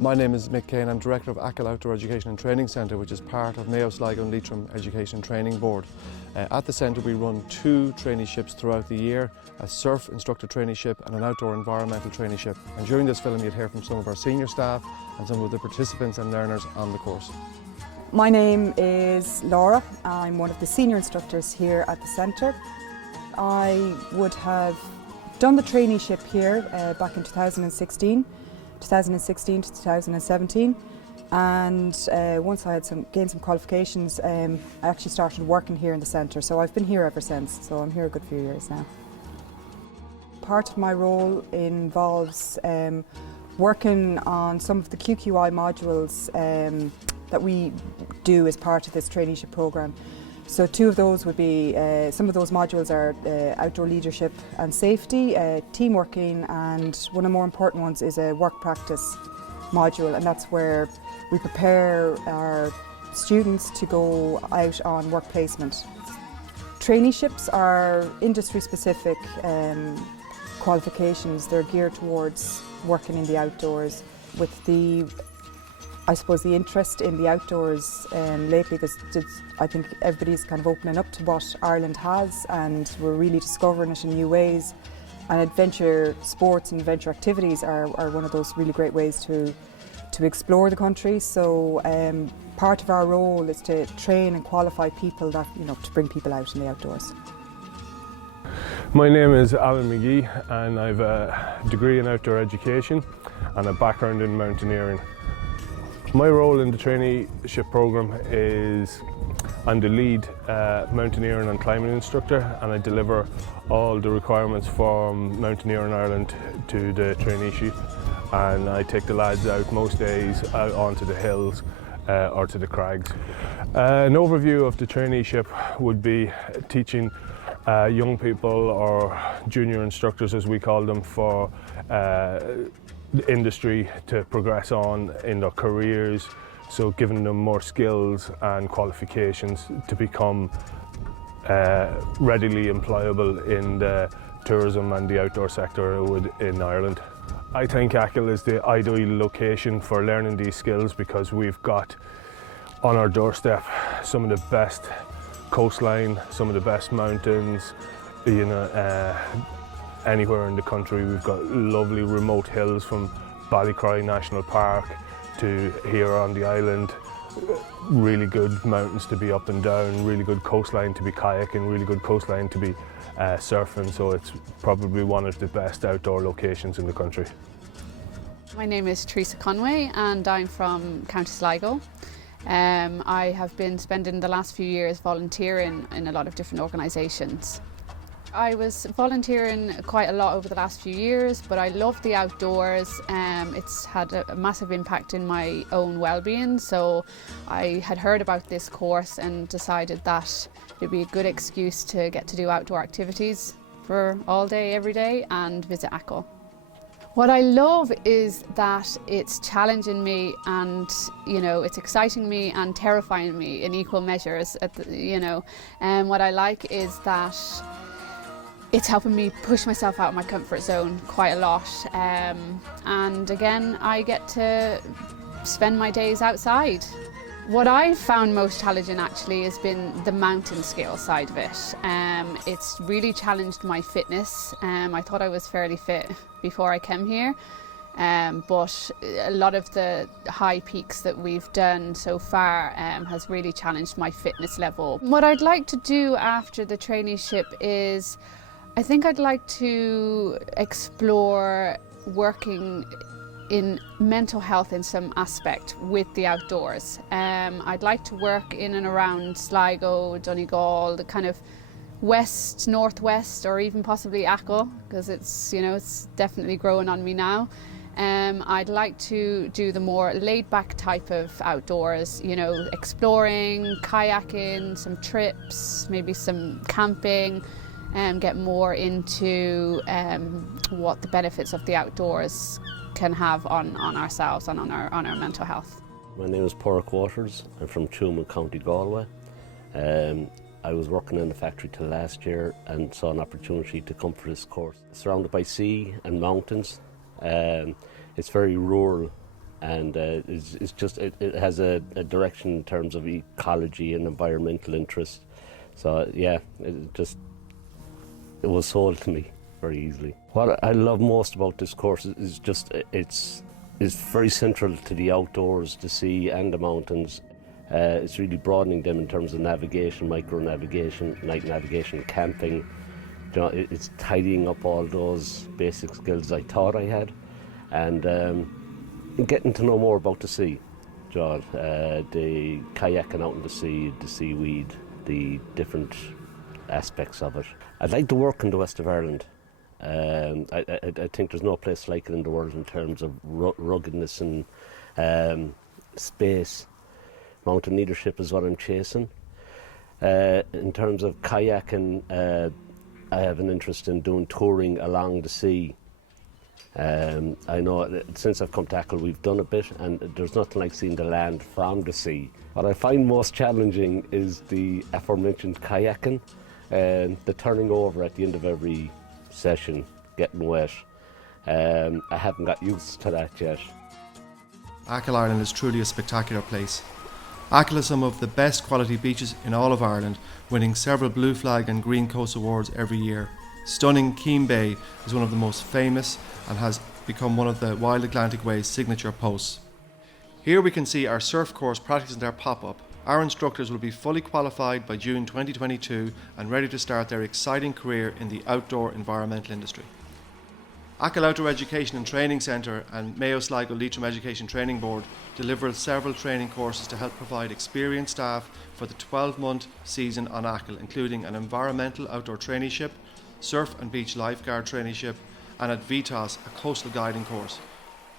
My name is Mick Keane. I'm Director of Achill Outdoor Education and Training Centre, which is part of Mayo Sligo and Leitrim Education and Training Board. At the centre we run 2 traineeships throughout the year, a surf instructor traineeship and an outdoor environmental traineeship. And during this film you'll hear from some of our senior staff and some of the participants and learners on the course. My name is Laura. I'm one of the senior instructors here at the centre. I would have done the traineeship here back in 2016 to 2017, and once I had gained some qualifications, I actually started working here in the centre, so I've been here ever since, so I'm here a good few years now. Part of my role involves working on some of the QQI modules that we do as part of this traineeship programme. So 2 of those would be, some of those modules are outdoor leadership and safety, team working, and one of the more important ones is a work practice module, and that's where we prepare our students to go out on work placement. Traineeships are industry specific qualifications. They're geared towards working in the outdoors. With the interest in the outdoors lately, I think everybody's kind of opening up to what Ireland has, and we're really discovering it in new ways. And adventure sports and adventure activities are one of those really great ways to explore the country. So part of our role is to train and qualify people that, to bring people out in the outdoors. My name is McGee, and I have a degree in outdoor education and a background in mountaineering. My role in the traineeship programme is I'm the lead mountaineering and climbing instructor, and I deliver all the requirements from Mountaineering Ireland to the traineeship, and I take the lads out most days out onto the hills or to the crags. An overview of the traineeship would be teaching young people, or junior instructors as we call them, for the industry to progress on in their careers, so giving them more skills and qualifications to become readily employable in the tourism and the outdoor sector in Ireland. I think Achill is the ideal location for learning these skills because we've got on our doorstep some of the best coastline, some of the best mountains, anywhere in the country. We've got lovely remote hills from Ballycroy National Park to here on the island. Really good mountains to be up and down, really good coastline to be kayaking, really good coastline to be surfing, so it's probably one of the best outdoor locations in the country. My name is Teresa Conway and I'm from County Sligo. I have been spending the last few years volunteering in a lot of different organisations. I was volunteering quite a lot over the last few years, but I love the outdoors. It's had a massive impact in my own well-being, so I had heard about this course and decided that it'd be a good excuse to get to do outdoor activities for all day, every day, and visit Achill. What I love is that it's challenging me, and it's exciting me and terrifying me in equal measures. And what I like is that it's helping me push myself out of my comfort zone quite a lot, and again I get to spend my days outside. What I found most challenging actually has been the mountain scale side of it. It's really challenged my fitness. I thought I was fairly fit before I came here, but a lot of the high peaks that we've done so far has really challenged my fitness level. What I'd like to do after the traineeship is, I think I'd like to explore working in mental health in some aspect with the outdoors. I'd like to work in and around Sligo, Donegal, the kind of west, northwest, or even possibly Achill, because it's definitely growing on me now. I'd like to do the more laid-back type of outdoors, exploring, kayaking, some trips, maybe some camping, and get more into what the benefits of the outdoors can have on ourselves and on our mental health. My name is Padraig Waters. I'm from Tuam, County Galway. I was working in the factory till last year and saw an opportunity to come for this course. Surrounded by sea and mountains. It's very rural and it has a direction in terms of ecology and environmental interest. So yeah, it was sold to me very easily. What I love most about this course is just it's very central to the outdoors, the sea and the mountains. It's really broadening them in terms of navigation, micro-navigation, night navigation, camping. You know, it's tidying up all those basic skills I thought I had, and getting to know more about the sea. You know, the kayaking out in the sea, the seaweed, the different aspects of it. I'd like to work in the west of Ireland. I think there's no place like it in the world in terms of ruggedness and space. Mountain leadership is what I'm chasing. In terms of kayaking, I have an interest in doing touring along the sea. I know since I've come to Achill we've done a bit, and there's nothing like seeing the land from the sea. What I find most challenging is the aforementioned kayaking and the turning over at the end of every session, getting wet. I haven't got used to that yet. Achill Ireland is truly a spectacular place. Achill has some of the best quality beaches in all of Ireland, winning several Blue Flag and Green Coast awards every year. Stunning Keane Bay is one of the most famous and has become one of the Wild Atlantic Way's signature posts. Here we can see our surf course practicing their pop-up. Our instructors will be fully qualified by June 2022 and ready to start their exciting career in the outdoor environmental industry. Achill Outdoor Education and Training Centre and Mayo College of Education Training Board deliver several training courses to help provide experienced staff for the 12-month season on Achill, including an environmental outdoor traineeship, surf and beach lifeguard traineeship, and at VITAS, a coastal guiding course.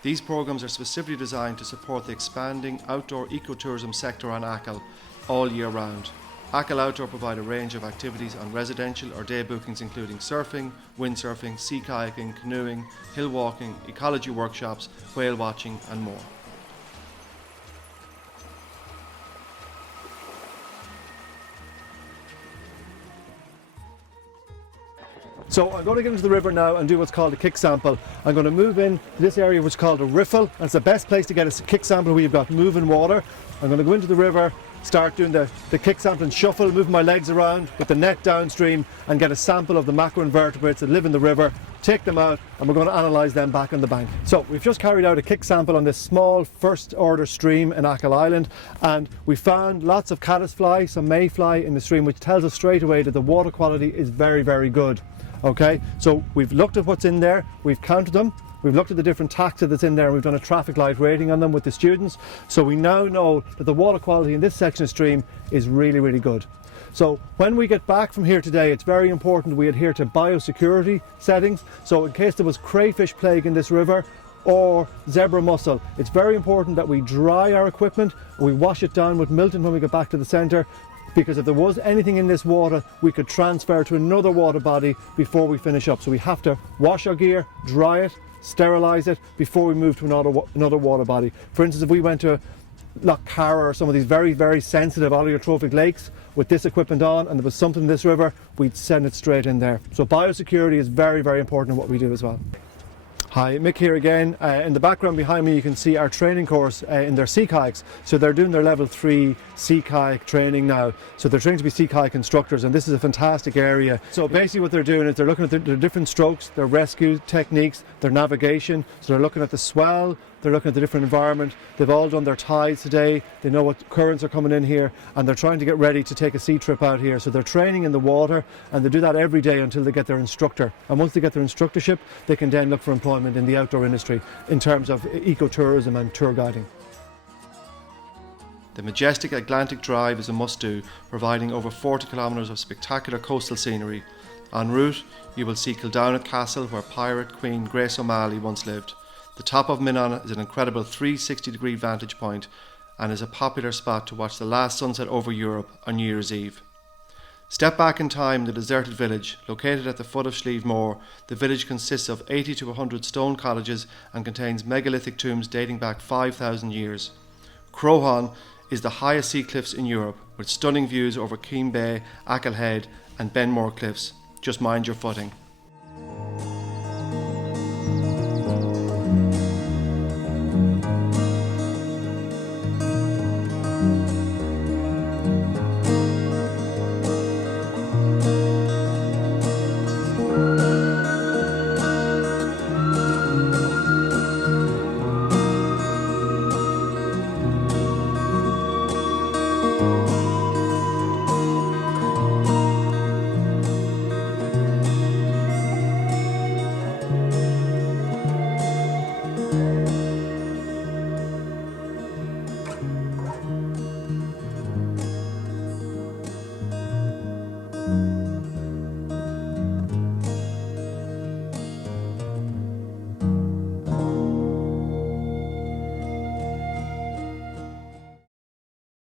These programs are specifically designed to support the expanding outdoor ecotourism sector on Achill all year round. Achill Outdoor provide a range of activities on residential or day bookings including surfing, windsurfing, sea kayaking, canoeing, hill walking, ecology workshops, whale watching and more. So I'm going to get into the river now and do what's called a kick sample. I'm going to move in to this area which is called a riffle, and it's the best place to get a kick sample where you've got moving water. I'm going to go into the river, start doing the kick sample and shuffle, moving my legs around with the net downstream and get a sample of the macroinvertebrates that live in the river, take them out, and we're going to analyse them back on the bank. So we've just carried out a kick sample on this small first order stream in Achill Island, and we found lots of caddisfly, some mayfly in the stream, which tells us straight away that the water quality is very, very good. Okay, so we've looked at what's in there, we've counted them, we've looked at the different taxa that's in there, and we've done a traffic light rating on them with the students. So we now know that the water quality in this section of stream is really, really good. So when we get back from here today, it's very important we adhere to biosecurity settings. So in case there was crayfish plague in this river or zebra mussel, it's very important that we dry our equipment, we wash it down with Milton when we get back to the centre, because if there was anything in this water, we could transfer to another water body before we finish up. So we have to wash our gear, dry it, sterilise it before we move to another water body. For instance, if we went to Loch Cara or some of these very, very sensitive oleotrophic lakes with this equipment on and there was something in this river, we'd send it straight in there. So biosecurity is very, very important in what we do as well. Hi, Mick here again. In the background behind me you can see our training course in their sea kayaks. So they're doing their level 3 sea kayak training now. So they're training to be sea kayak instructors, and this is a fantastic area. So basically what they're doing is they're looking at their different strokes, their rescue techniques, their navigation. So they're looking at the swell, they're looking at the different environment. They've all done their tides today. They know what currents are coming in here, and they're trying to get ready to take a sea trip out here. So they're training in the water, and they do that every day until they get their instructor. And once they get their instructorship, they can then look for employment in the outdoor industry in terms of ecotourism and tour guiding. The majestic Atlantic Drive is a must-do, providing over 40 kilometres of spectacular coastal scenery. En route, you will see Kildownaght Castle, where pirate Queen Grace O'Malley once lived. The top of Minnon is an incredible 360-degree vantage point and is a popular spot to watch the last sunset over Europe on New Year's Eve. Step back in time, the deserted village, located at the foot of Slieve Moor. The village consists of 80 to 100 stone cottages and contains megalithic tombs dating back 5,000 years. Crowhaun is the highest sea cliffs in Europe, with stunning views over Keane Bay, Achill Head and Benmore Cliffs. Just mind your footing.